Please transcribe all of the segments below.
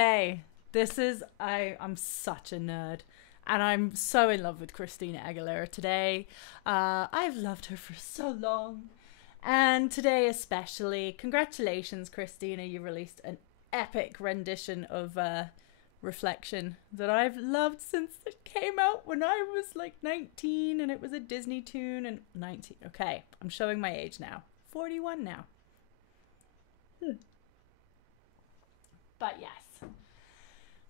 Hey, I'm such a nerd, and I'm so in love with Christina Aguilera today. I've loved her for so long, and today especially. Congratulations, Christina! You released an epic rendition of Reflection that I've loved since it came out when I was like 19, and it was a Disney tune. And 19, okay, I'm showing my age now. 41 now. But yes.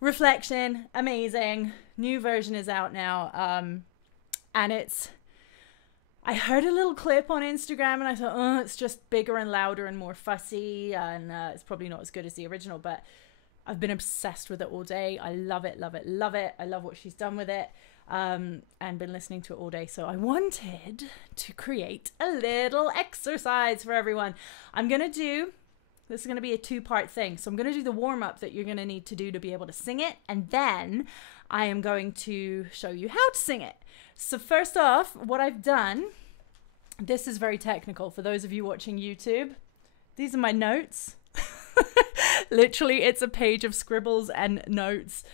Reflection, amazing. New version is out now. And I heard a little clip on Instagram and I thought, oh, it's just bigger and louder and more fussy. And it's probably not as good as the original, but I've been obsessed with it all day. I love it, love it, love it. I love what she's done with it. And been listening to it all day. So I wanted to create a little exercise for everyone. This is going to be a two-part thing. So I'm going to do the warm-up that you're going to need to do to be able to sing it. And then I am going to show you how to sing it. So first off, what I've done, this is very technical for those of you watching YouTube. These are my notes. Literally, it's a page of scribbles and notes.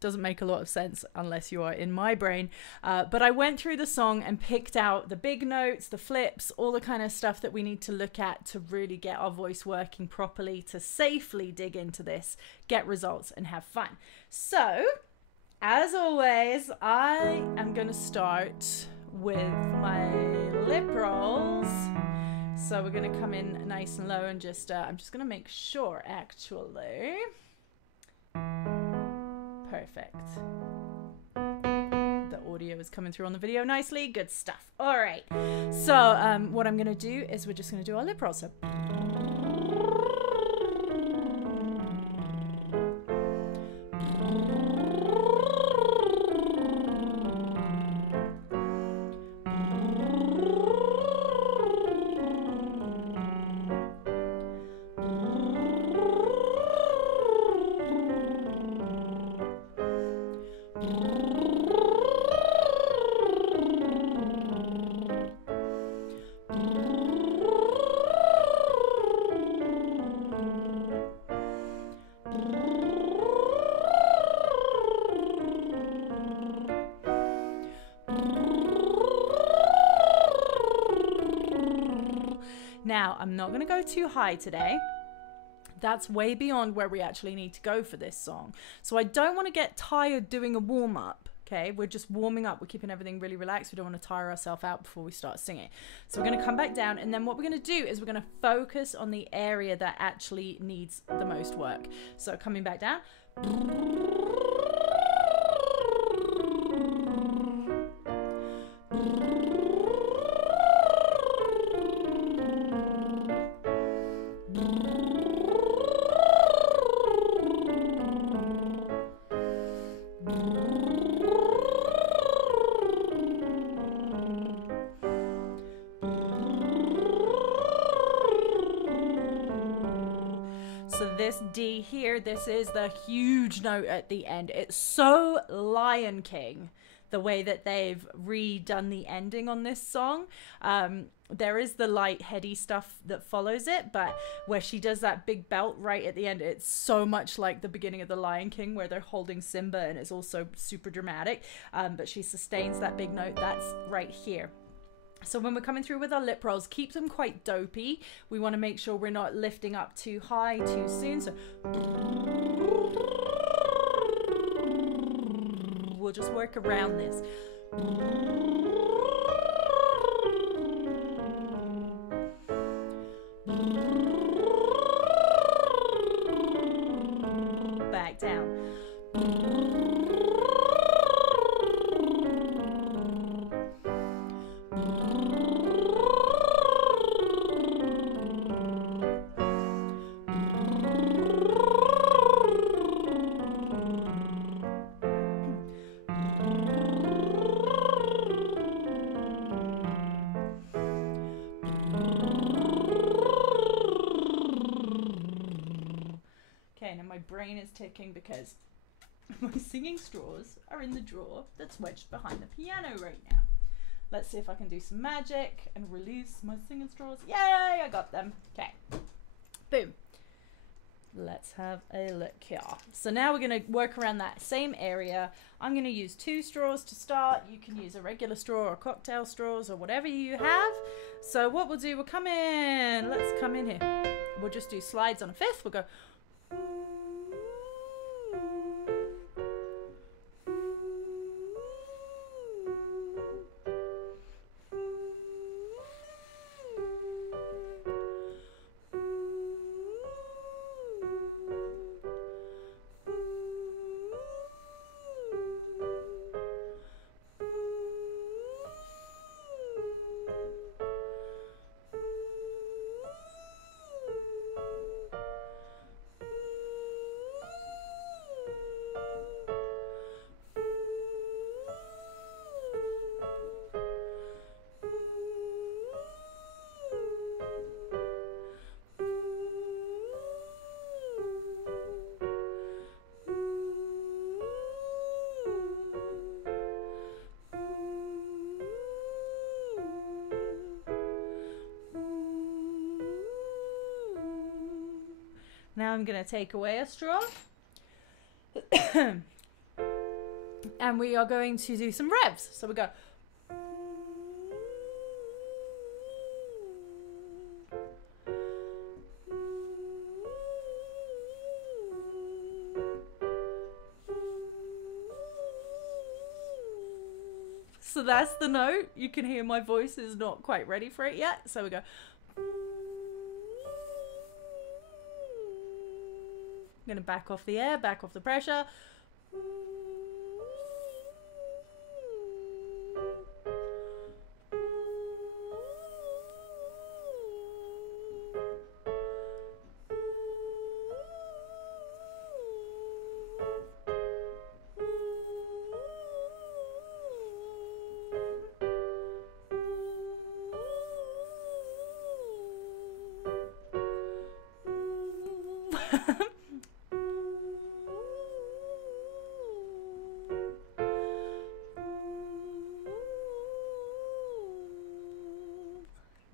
Doesn't make a lot of sense unless you are in my brain. But I went through the song and picked out the big notes, the flips, all the kind of stuff that we need to look at to really get our voice working properly, to safely dig into this, get results, and have fun. So, as always, I am going to start with my lip rolls. So we're going to come in nice and low and just, I'm just going to make sure, actually. Perfect. The audio is coming through on the video nicely. Good stuff. All right. So what I'm going to do is we're just going to do our lip roll. So now, I'm not going to go too high today. That's way beyond where we actually need to go for this song. So I don't want to get tired doing a warm-up, okay? We're just warming up. We're keeping everything really relaxed. We don't want to tire ourselves out before we start singing. So we're going to come back down, and then what we're going to do is we're going to focus on the area that actually needs the most work. So coming back down. So this D here, this is the huge note at the end. It's so Lion King, the way that they've redone the ending on this song. There is the light, heady stuff that follows it, but where she does that big belt right at the end, it's so much like the beginning of The Lion King where they're holding Simba and it's also super dramatic. But she sustains that big note. That's right here. So when we're coming through with our lip rolls, keep them quite dopey. We want to make sure we're not lifting up too high too soon. So we'll just work around this. Back down. Okay, now my brain is ticking because my singing straws are in the drawer that's wedged behind the piano right now. Let's see if I can do some magic and release my singing straws. Yay, I got them. Okay. Boom. let's have a look here. So now we're going to work around that same area. I'm going to use 2 straws to start. You can use a regular straw or cocktail straws or whatever you have. So what we'll do, we'll come in. Let's come in here. We'll just do slides on a 5th. We'll go. Now I'm going to take away a straw. And we are going to do some revs. So we go. So that's the note. You can hear my voice is not quite ready for it yet. So we go. I'm going to back off the air, back off the pressure.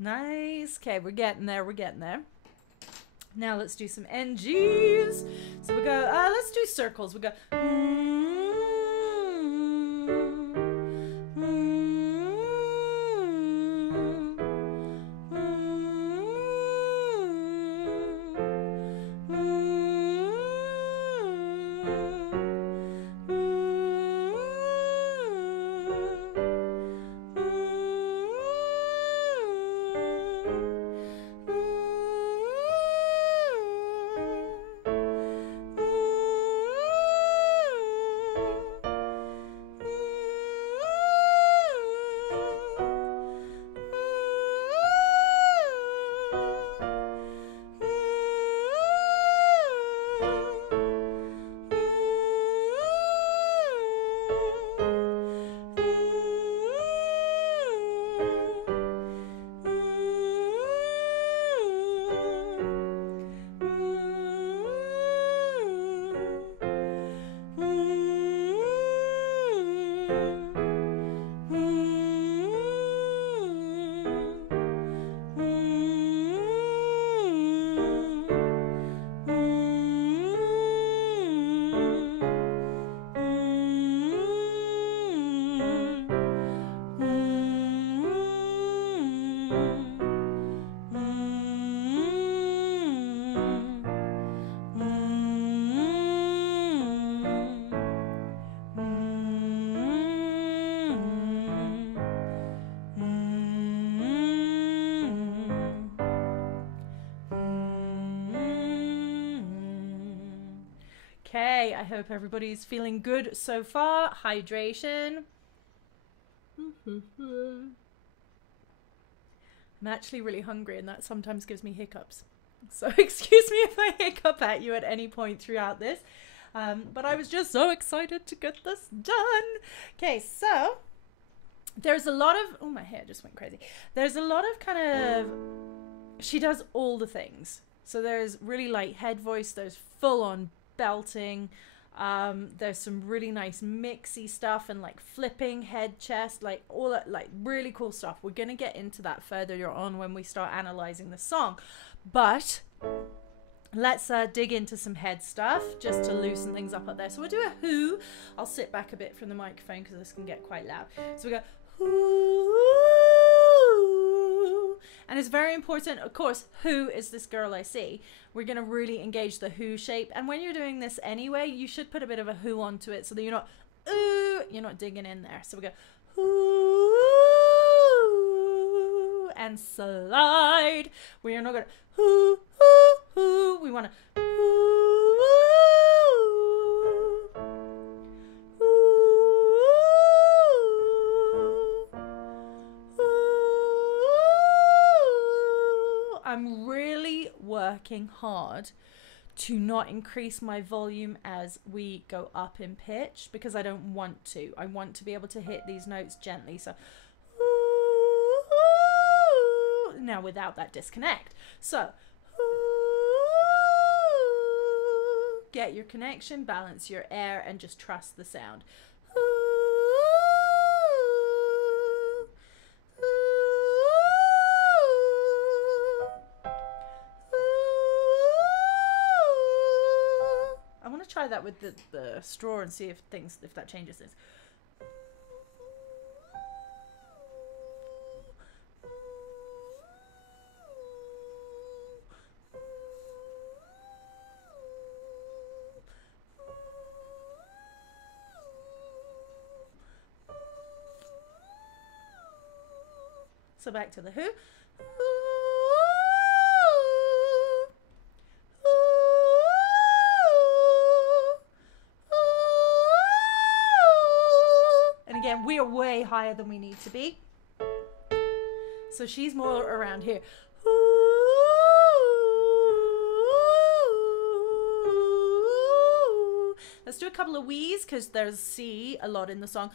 Nice. Okay, we're getting there. We're getting there. Now let's do some NGs. So we go, let's do circles. We go. Okay, I hope everybody's feeling good so far. Hydration. I'm actually really hungry and that sometimes gives me hiccups. So excuse me if I hiccup at you at any point throughout this. But I was just so excited to get this done. Okay, so there's a lot of... Oh, my hair just went crazy. There's a lot of kind of... She does all the things. So there's really light head voice. There's full-on belting. There's some really nice mixy stuff and like flipping head chest, like all that, like really cool stuff. We're gonna get into that further on when we start analyzing the song, but let's dig into some head stuff just to loosen things up there. So we'll do a who. I'll sit back a bit from the microphone because this can get quite loud. So we go who. And it's very important, of course, who is this girl I see? We're going to really engage the who shape. And when you're doing this anyway, you should put a bit of a who onto it so that you're not, you're not digging in there. So we go who and slide. We are not going to who, who, who. We want to I'm really working hard to not increase my volume as we go up in pitch because I don't want to. I want to be able to hit these notes gently. So now without that disconnect. So get your connection, balance your air, and just trust the sound. Try that with the straw and see if that changes this. So back to the who. Again, we are way higher than we need to be. So she's more around here. Let's do a couple of wheeze because there's C a lot in the song.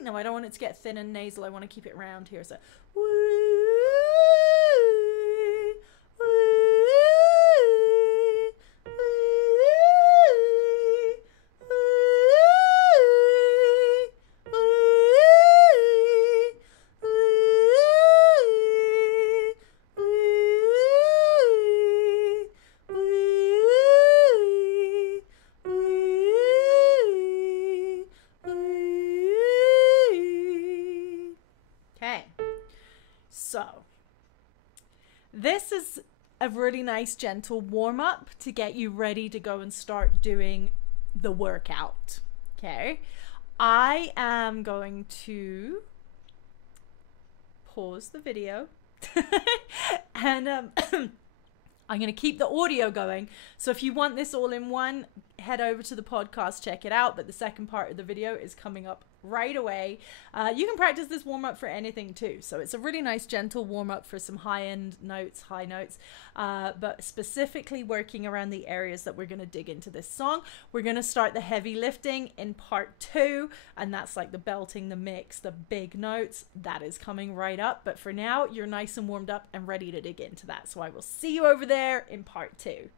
No, I don't want it to get thin and nasal. I want to keep it round here. So this is a really nice gentle warm-up to get you ready to go and start doing the workout. Okay, I am going to pause the video and I'm going to keep the audio going. So if you want this all in one, head over to the podcast, check it out. But the second part of the video is coming up right away. You can practice this warm up for anything too. So it's a really nice gentle warm up for some high notes, but specifically working around the areas that we're going to dig into this song. We're going to start the heavy lifting in part 2, and that's like the belting, the mix, the big notes. That is coming right up. But for now, you're nice and warmed up and ready to dig into that. So I will see you over there in part 2.